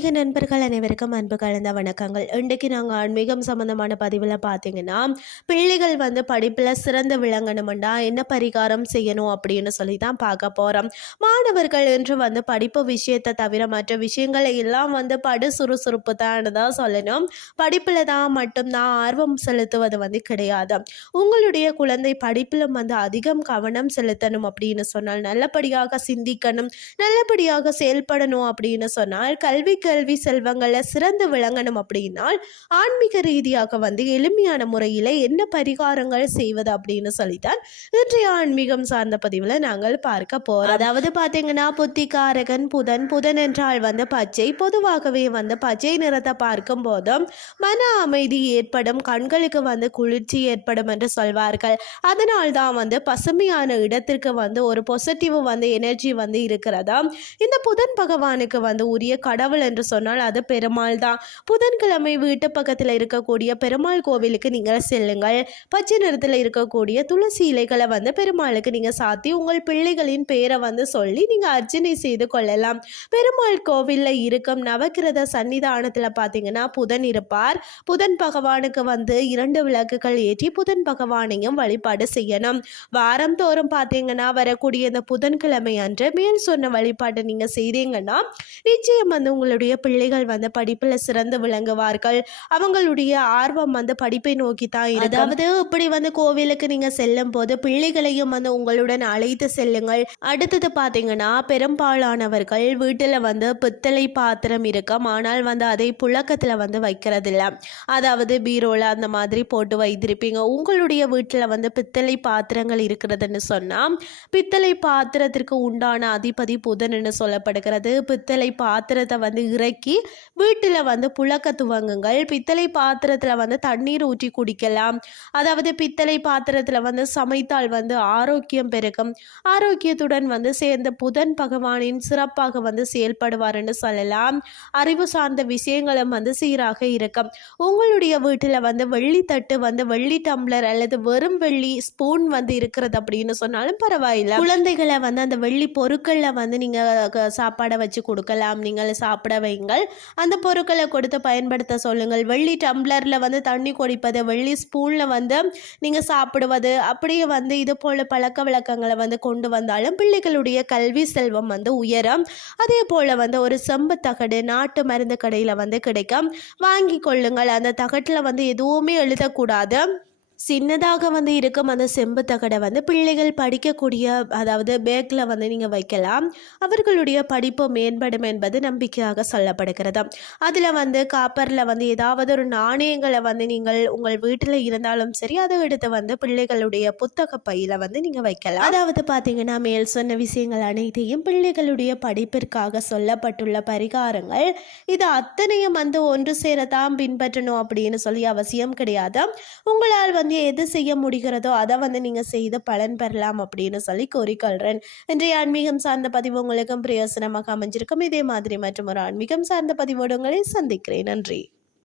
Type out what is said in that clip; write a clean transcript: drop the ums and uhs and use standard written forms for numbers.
ஆன்மீக நண்பர்கள் அனைவருக்கும் அன்பு கலந்த வணக்கங்கள். இன்றைக்கு நாங்கள் ஆன்மீகம் சம்பந்தமான பதிவில் பார்த்தீங்கன்னா, பிள்ளைகள் படிப்பில் சிறந்து விளங்கணுமெண்டா என்ன பரிகாரம் செய்யணும் அப்படின்னு சொல்லி தான் பார்க்க போகிறோம். மாணவர்கள் என்று படிப்பு விஷயத்தை தவிர மற்ற விஷயங்களை எல்லாம் படு சுறுசுறுப்பு தான் சொல்லணும். படிப்பில் தான் மட்டும்தான் ஆர்வம் செலுத்துவது கிடையாது. உங்களுடைய குழந்தை படிப்பிலும் அதிகம் கவனம் செலுத்தணும் அப்படின்னு சொன்னால், நல்லபடியாக சிந்திக்கணும், நல்லபடியாக செயல்படணும் அப்படின்னு சொன்னால், கல்வி செல்வங்களை சிறந்து விளங்கணும் அப்படின்னால் ஆன்மீக ரீதியாக எளிமையான முறையில் என்ன பரிகாரங்கள் செய்வது அப்படின்னு சொல்லித்தான் இன்றைய ஆன்மீகம் சார்ந்த பதிவில் நாங்கள் பார்க்க போகிறோம். அதாவது பார்த்தீங்கன்னா, புத்திகாரகன் புதன் என்றால் பச்சை. பொதுவாகவே பச்சை நிறத்தை பார்க்கும் போதும் மன அமைதி ஏற்படும், கண்களுக்கு குளிர்ச்சி ஏற்படும் என்று சொல்வார்கள். அதனால் தான் பசுமையான இடத்திற்கு ஒரு பாசிட்டிவ் எனர்ஜி இருக்கிறதா. இந்த புதன் பகவானுக்கு உரிய கடவுள் என்று சொன்னால் அது பெருமாள் தான். புதன்கிழமை வீட்டு பக்கத்தில் இருக்கக்கூடிய பெருமாள் கோவிலுக்கு நீங்கள் செல்லுங்கள். பச்சை நிறத்தில் இருக்கக்கூடிய துளசி இலைகளை பெருமாளுக்கு நீங்கள் சாத்தி உங்கள் பிள்ளைகளின் பெயரை சொல்லி நீங்கள் அர்ச்சனை செய்து கொள்ளலாம். பெருமாள் கோவிலில் இருக்கும் நவக்கிரத சன்னிதானத்தில் பார்த்தீங்கன்னா புதன் இருப்பார். புதன் பகவானுக்கு 2 விளக்குகள் ஏற்றி புதன் பகவானையும் வழிபாடு செய்யணும். வாரம் தோறும் பார்த்தீங்கன்னா வரக்கூடிய இந்த புதன்கிழமை அன்று மேல் சொன்ன வழிபாட்டை நீங்கள் செய்தீங்கன்னா நிச்சயம் உங்களுடைய பிள்ளைகள் படிப்பில் சிறந்து விளங்குவார்கள். அவங்களுடைய ஆர்வம் படிப்பை நோக்கி தான். அதாவது இப்படி கோவிலுக்கு நீங்கள் செல்லும் போது பிள்ளைகளையும் உங்களுடன் அழைத்து செல்லுங்கள். அடுத்தது பார்த்தீங்கன்னா, பெரும்பாலானவர்கள் வீட்டில் பித்தளை பாத்திரம் இருக்கும், ஆனால் அதை புழக்கத்தில் வைக்கிறதில்ல. அதாவது பீரோல அந்த மாதிரி போட்டு வைத்திருப்பீங்க. உங்களுடைய வீட்டில் பித்தளை பாத்திரங்கள் இருக்கிறதுன்னு சொன்னால், பித்தளை பாத்திரத்திற்கு உண்டான அதிபதி புதன்னு சொல்லப்படுகிறது. பித்தளை பாத்திரத்தை இறக்கி வீட்டில் புழக்க துவங்குங்கள். பித்தளை பாத்திரத்தில் தண்ணீர் ஊற்றி குடிக்கலாம். அதாவது பித்தளை பாத்திரத்தில் சமைத்தால் ஆரோக்கியம் பெருகும். ஆரோக்கியத்துடன் சேர்ந்த புதன் பகவானின் சிறப்பாக செயல்படுவார்னு சொல்லலாம். அறிவு சார்ந்த விஷயங்களும் சீராக இருக்கும். உங்களுடைய வீட்டில் வெள்ளி தட்டு வெள்ளி டம்ளர் அல்லது வெறும் வெள்ளி ஸ்பூன் இருக்கிறது அப்படின்னு சொன்னாலும் பரவாயில்லை. குழந்தைகளை அந்த வெள்ளி பொருட்களில் நீங்கள் சாப்பாடை வச்சு கொடுக்கலாம். நீங்கள் சாப்பிட வைங்கள். அந்த பொருட்களை கொடுத்து பயன்படுத்த சொல்லுங்கள். வெள்ளி டம்ளரில் தண்ணி குடிப்பது, வெள்ளி ஸ்பூனில் நீங்கள் சாப்பிடுவது, அப்படியே இது போல் பழக்க வழக்கங்களை கொண்டு வந்தாலும் பிள்ளைகளுடைய கல்வி செல்வம் உயரும். அதே போல் ஒரு செம்பு தகடு நாட்டு மருந்து கடையில் கிடைக்கும், வாங்கி கொள்ளுங்கள். அந்த தகட்டில் எதுவுமே எழுதக்கூடாது. சின்னதாக இருக்கும் அந்த செம்பு தகடை பிள்ளைகள் படிக்கக்கூடிய, அதாவது பேக்கில் நீங்கள் வைக்கலாம். அவர்களுடைய படிப்பு மேம்படும் என்பது நம்பிக்கையாக சொல்லப்படுகிறது. அதில் காப்பரில் ஏதாவது ஒரு நாணயங்களை நீங்கள் உங்கள் வீட்டில் இருந்தாலும் சரி, அதை எடுத்து பிள்ளைகளுடைய புத்தக பையில் நீங்கள் வைக்கலாம். அதாவது பார்த்தீங்கன்னா, மேல் சொன்ன விஷயங்கள் அனைத்தையும் பிள்ளைகளுடைய படிப்பிற்காக சொல்லப்பட்டுள்ள பரிகாரங்கள். இது அத்தனையும் ஒன்று சேரத்தான் பின்பற்றணும் அப்படின்னு சொல்லி அவசியம் கிடையாது. உங்களால் எது செய்ய முடிகிறதோ அதை நீங்கள் செய்து பலன் பெறலாம் அப்படின்னு சொல்லி கோரிக்கொள்கிறேன். இன்றைய ஆன்மீகம் சார்ந்த பதிவு உங்களுக்கும் பிரயோசனமாக அமைஞ்சிருக்கும். இதே மாதிரி மற்றும் ஒரு ஆன்மீகம் சார்ந்த பதிவோடு உங்களை சந்திக்கிறேன். நன்றி.